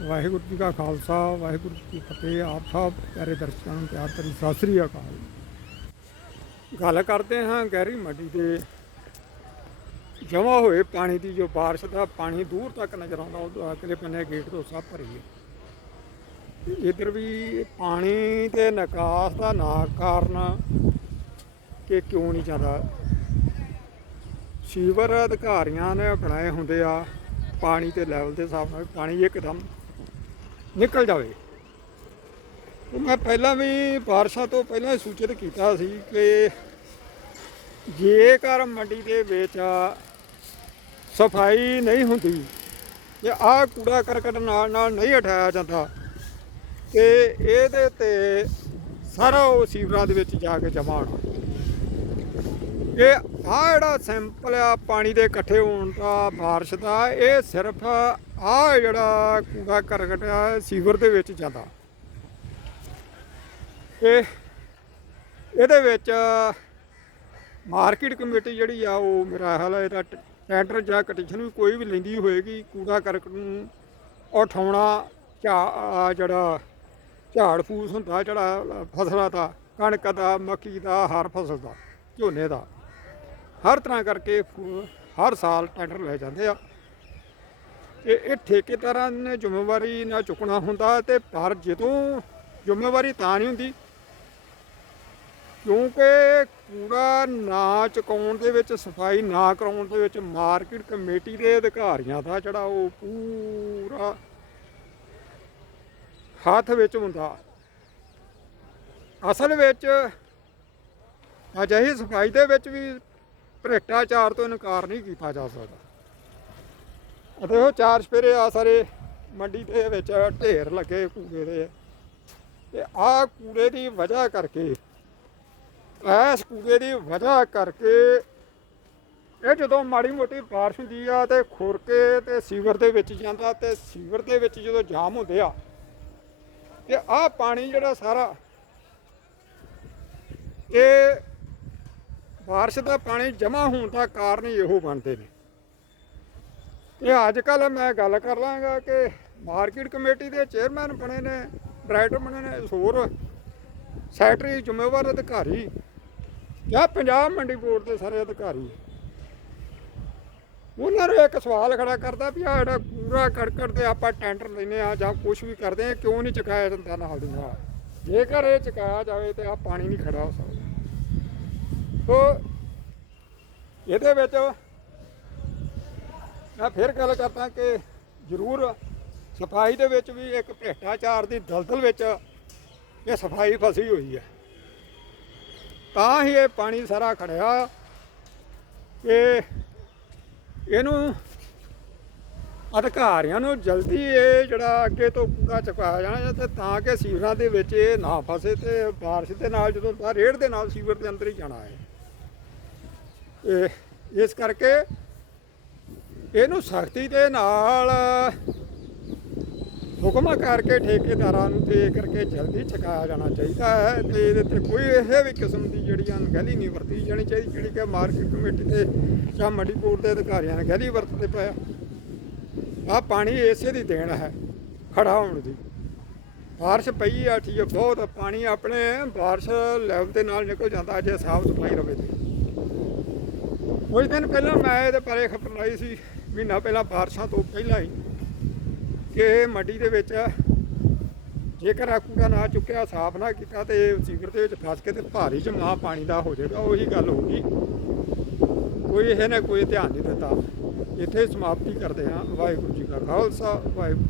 ਵਾਹਿਗੁਰੂ ਜੀ ਕਾ ਖਾਲਸਾ, ਵਾਹਿਗੁਰੂ ਜੀ ਕੀ ਫਤਿਹ। ਆਪ ਸਭ ਪਿਆਰੇ ਦਰਸ਼ਕਾਂ ਨੂੰ ਪਿਆਰ ਭਰੀ ਸਤਿ ਸ੍ਰੀ ਅਕਾਲ। ਗੱਲ ਕਰਦੇ ਹਾਂ ਗਹਿਰੀ ਮੱਡੀ ਦੇ ਜਮਾ ਹੋਏ ਪਾਣੀ ਦੀ, ਜੋ ਬਾਰਿਸ਼ ਦਾ ਪਾਣੀ ਦੂਰ ਤੱਕ ਨਜ਼ਰ ਆਉਂਦਾ, ਉਹ ਅਗਲੇ ਬੰਨੇ ਗੇਟ ਤੋਂ ਸਭ ਭਰੀ ਹੈ ਤੇ ਇੱਧਰ ਵੀ ਪਾਣੀ ਤੇ ਨਿਕਾਸ ਦਾ ਨਾ ਕਾਰਨ ਕਿ ਕਿਉਂ ਨਹੀਂ ਜਾਂਦਾ ਸੀਵਰ ਅਧਿਕਾਰੀਆਂ ਨੇ ਬਣਾਏ ਹੁੰਦੇ ਆ ਪਾਣੀ ਦੇ ਲੈਵਲ ਦੇ ਹਿਸਾਬ ਨਾਲ। ਪਾਣੀ ਇੱਕਦਮ ਨਿਕਲ ਜਾਵੇ। ਮੈਂ ਪਹਿਲਾਂ ਵੀ ਬਾਰਿਸ਼ਾਂ ਤੋਂ ਪਹਿਲਾਂ ਸੂਚਿਤ ਕੀਤਾ ਸੀ ਕਿ ਜੇਕਰ ਮੰਡੀ ਦੇ ਵਿੱਚ ਸਫ਼ਾਈ ਨਹੀਂ ਹੁੰਦੀ ਤੇ ਆਹ ਕੂੜਾ ਕਰਕਟ ਨਾਲ ਨਾਲ ਨਹੀਂ ਉਠਾਇਆ ਜਾਂਦਾ ਤੇ ਇਹਦੇ ਤੇ ਸਾਰਾ ਉਹ ਸੀਵਰਾਂ ਦੇ ਵਿੱਚ ਜਾ ਕੇ ਜਮਾ ਹੋਣਾ। ਇਹ ਆ ਜਿਹੜਾ ਸੈਂਪਲ ਆ, ਪਾਣੀ ਦੇ ਇਕੱਠੇ ਹੋਣ ਦਾ ਬਾਰਿਸ਼ ਦਾ, ਇਹ ਸਿਰਫ ਆ ਜਿਹੜਾ ਕੂੜਾ ਕਰਕਟ ਆ, ਸੀਵਰ ਦੇ ਵਿੱਚ ਜਾਂਦਾ। ਇਹ, ਇਹਦੇ ਵਿੱਚ ਮਾਰਕੀਟ ਕਮੇਟੀ ਜਿਹੜੀ ਆ, ਉਹ ਮੇਰਾ ਹਾਲ ਇਹਦਾ ਟ- ਟੈਂਡਰ ਜਾਂ ਕਟੀਸ਼ਨ ਵੀ ਕੋਈ ਵੀ ਲੈਂਦੀ ਹੋਏਗੀ, ਕੂੜਾ ਕਰਕਟ ਨੂੰ ਉਠਾਉਣਾ, ਝਾ ਜਿਹੜਾ ਝਾੜ ਫੂਸ ਹੁੰਦਾ ਜਿਹੜਾ ਫਸਲਾਂ ਦਾ, ਕਣਕ ਦਾ, ਮੱਕੀ ਦਾ, ਹਰ ਫਸਲ ਦਾ, ਝੋਨੇ ਦਾ। ਹਰ ਤਰ੍ਹਾਂ ਕਰਕੇ ਫੂ- ਹਰ ਸਾਲ ਟੈਂਡਰ ਲੈ ਜਾਂਦੇ ਆ। ਤੇ ਇਹ ਠੇਕੇਦਾਰਾਂ ਨੇ ਜ਼ਿੰਮੇਵਾਰੀ ਨਾ ਚੁੱਕਣਾ ਹੁੰਦਾ ਤੇ ਪਰ ਜਦੋਂ ਜ਼ਿੰਮੇਵਾਰੀ ਤਾਂ ਨਹੀਂ ਹੁੰਦੀ, ਕਿਉਂਕਿ ਕੂੜਾ ਨਾ ਚੁਕਾਉਣ ਦੇ ਵਿੱਚ, ਸਫ਼ਾਈ ਨਾ ਕਰਾਉਣ ਦੇ ਵਿੱਚ ਮਾਰਕੀਟ ਕਮੇਟੀ ਦੇ ਅਧਿਕਾਰੀਆਂ ਦਾ ਜਿਹੜਾ ਉਹ ਪੂਰਾ ਹੱਥ ਵਿੱਚ ਹੁੰਦਾ। ਅਸਲ ਵਿੱਚ ਅਜਿਹੀ ਸਫ਼ਾਈ ਦੇ ਵਿੱਚ ਵੀ ਭ੍ਰਿਸ਼ਟਾਚਾਰ ਤੋਂ ਇਨਕਾਰ ਨਹੀਂ ਕੀਤਾ ਜਾ ਸਕਦਾ। ਅਤੇ ਉਹ ਚਾਰ ਸਪੇਰੇ ਆ ਸਾਰੇ ਮੰਡੀ ਦੇ ਵਿੱਚ ਢੇਰ ਲੱਗੇ ਕੂੜੇ ਦੇ। ਤੇ ਆਹ ਕੂੜੇ ਦੀ ਵਜ੍ਹਾ ਕਰਕੇ ਇਸ ਕੂੜੇ ਦੀ ਵਜ੍ਹਾ ਕਰਕੇ ਇਹ ਜਦੋਂ ਮਾੜੀ ਮੋਟੀ ਬਾਰਿਸ਼ ਹੁੰਦੀ ਆ ਤੇ ਖੁਰ ਕੇ ਤੇ ਸੀਵਰ ਦੇ ਵਿੱਚ ਜਾਂਦਾ ਤੇ ਸੀਵਰ ਦੇ ਵਿੱਚ ਜਦੋਂ ਜਾਮ ਹੁੰਦੇ ਆ, ਤੇ ਆਹ ਪਾਣੀ ਜਿਹੜਾ ਸਾਰਾ, ਇਹ ਬਾਰਿਸ਼ ਦਾ ਪਾਣੀ ਜਮ੍ਹਾਂ ਹੋਣ ਦਾ ਕਾਰਨ ਹੀ ਇਹੋ ਬਣਦੇ ਨੇ। ਇਹ ਅੱਜ ਕੱਲ ਮੈਂ ਗੱਲ ਕਰ ਲਾਂਗਾ ਕਿ ਮਾਰਕੀਟ ਕਮੇਟੀ ਦੇ ਚੇਅਰਮੈਨ ਬਣੇ ਨੇ, ਡਾਇਰੈਕਟਰ ਬਣੇ ਨੇ, ਹੋਰ ਸੈਕਟਰੀ, ਜ਼ਿੰਮੇਵਾਰ ਅਧਿਕਾਰੀ ਜਾਂ ਪੰਜਾਬ ਮੰਡੀ ਬੋਰਡ ਦੇ ਸਾਰੇ ਅਧਿਕਾਰੀ। ਉਹਨਾਂ ਨੂੰ ਇੱਕ ਸਵਾਲ ਖੜਾ ਕਰਦਾ ਵੀ ਆ ਜਿਹੜਾ ਕੂੜਾ ਕੜਕੜ ਤੇ ਆਪਾਂ ਟੈਂਡਰ ਲੈਨੇ ਆ ਜਾਂ ਕੁਝ ਵੀ ਕਰਦੇ ਆ ਕਿਉਂ ਨਹੀਂ ਚੁਕਾਇਆ ਜਾਂਦਾ ਨਾਲ ਦੀ ਨਾਲ? ਜੇਕਰ ਇਹ ਚੁਕਾਇਆ ਜਾਵੇ ਤੇ ਆ ਪਾਣੀ ਨਹੀਂ ਖੜਾ ਹੋ ਸਕਦਾ। ਸੋ ਇਹਦੇ ਵਿੱਚ ਮੈਂ ਫਿਰ ਗੱਲ ਕਰਦਾ ਕਿ ਜ਼ਰੂਰ ਸਫ਼ਾਈ ਦੇ ਵਿੱਚ ਵੀ ਇੱਕ ਭ੍ਰਿਸ਼ਟਾਚਾਰ ਦੀ ਦਲਦਲ ਵਿੱਚ ਇਹ ਸਫ਼ਾਈ ਫਸੀ ਹੋਈ ਹੈ। ਤਾਂ ਹੀ ਇਹ ਪਾਣੀ ਸਾਰਾ ਖੜਿਆ ਕਿ ਇਹਨੂੰ ਅਧਿਕਾਰੀਆਂ ਨੂੰ ਜਲਦੀ ਇਹ ਜਿਹੜਾ ਅੱਗੇ ਤੋਂ ਕੂੜਾ ਚੁਕਾਇਆ ਜਾਣਾ ਤੇ ਤਾਂ ਕਿ ਸੀਵਰਾਂ ਦੇ ਵਿੱਚ ਇਹ ਨਾ ਫਸੇ ਤੇ ਬਾਰਿਸ਼ ਦੇ ਨਾਲ ਜਦੋਂ ਰੇੜ ਦੇ ਨਾਲ ਸੀਵਰ ਦੇ ਅੰਦਰ ਹੀ ਜਾਣਾ ਹੈ। ਇਸ ਕਰਕੇ ਇਹਨੂੰ ਸਖਤੀ ਦੇ ਨਾਲ ਹੁਕਮਾਂ ਕਰਕੇ ਠੇਕੇਦਾਰਾਂ ਨੂੰ ਤੇ ਕਰਕੇ ਜਲਦੀ ਛਕਾਇਆ ਜਾਣਾ ਚਾਹੀਦਾ ਹੈ ਤੇ ਇਹਦੇ ਤੇ ਕੋਈ ਇਹ ਵੀ ਕਿਸਮ ਦੀ ਜਿਹੜੀ ਅਣਗਹਿਲੀ ਨਹੀਂ ਵਰਤੀ ਜਾਣੀ ਚਾਹੀਦੀ, ਜਿਹੜੀ ਕਿ ਮਾਰਕੀਟ ਕਮੇਟੀ ਤੇ ਜਾਂ ਮੰਡੀ ਬੋਰਡ ਦੇ ਅਧਿਕਾਰੀਆਂ ਨੇ ਗਹਿਲੀ ਵਰਤਦੇ ਪਿਆ ਆ। ਪਾਣੀ ਇਸੇ ਦੀ ਦੇਣ ਹੈ, ਖੜਾ ਹੋਣ ਦੀ। ਬਾਰਿਸ਼ ਪਈ ਆ, ਠੀਕ ਹੈ ਬਹੁਤ ਪਾਣੀ ਆਪਣੇ ਬਾਰਿਸ਼ ਲੈਵਲ ਦੇ ਨਾਲ ਨਿਕਲ ਜਾਂਦਾ, ਜੇ ਸਾਫ਼ ਸਫ਼ਾਈ ਰਵੇ ਤੇ। ਕੁਝ ਦਿਨ ਪਹਿਲਾਂ ਮੈਂ ਇਹਦੇ ਬਾਰੇ ਖਬਰ ਲਾਈ ਸੀ, ਮਹੀਨਾ ਪਹਿਲਾਂ ਬਾਰਿਸ਼ਾਂ ਤੋਂ ਪਹਿਲਾਂ ਹੀ, ਕਿ ਮੰਡੀ ਦੇ ਵਿੱਚ ਜੇਕਰ ਆ ਕੂੜਾ ਨਾ ਚੁੱਕਿਆ, ਸਾਫ਼ ਨਾ ਕੀਤਾ ਤੇ ਸੀਵਰ ਦੇ ਵਿੱਚ ਫਸ ਕੇ ਤੇ ਭਾਰੀ ਜਮਾ ਪਾਣੀ ਦਾ ਹੋ ਜਾਏਗਾ, ਉਹੀ ਗੱਲ ਹੋ ਗਈ। ਕੋਈ ਇਹਨੇ ਕੋਈ ਧਿਆਨ ਨਹੀਂ ਦਿੱਤਾ। ਇੱਥੇ ਸਮਾਪਤੀ ਕਰਦੇ ਹਾਂ। ਵਾਹਿਗੁਰੂ ਜੀ ਕਾ ਖਾਲਸਾ, ਵਾਹਿਗੁਰੂ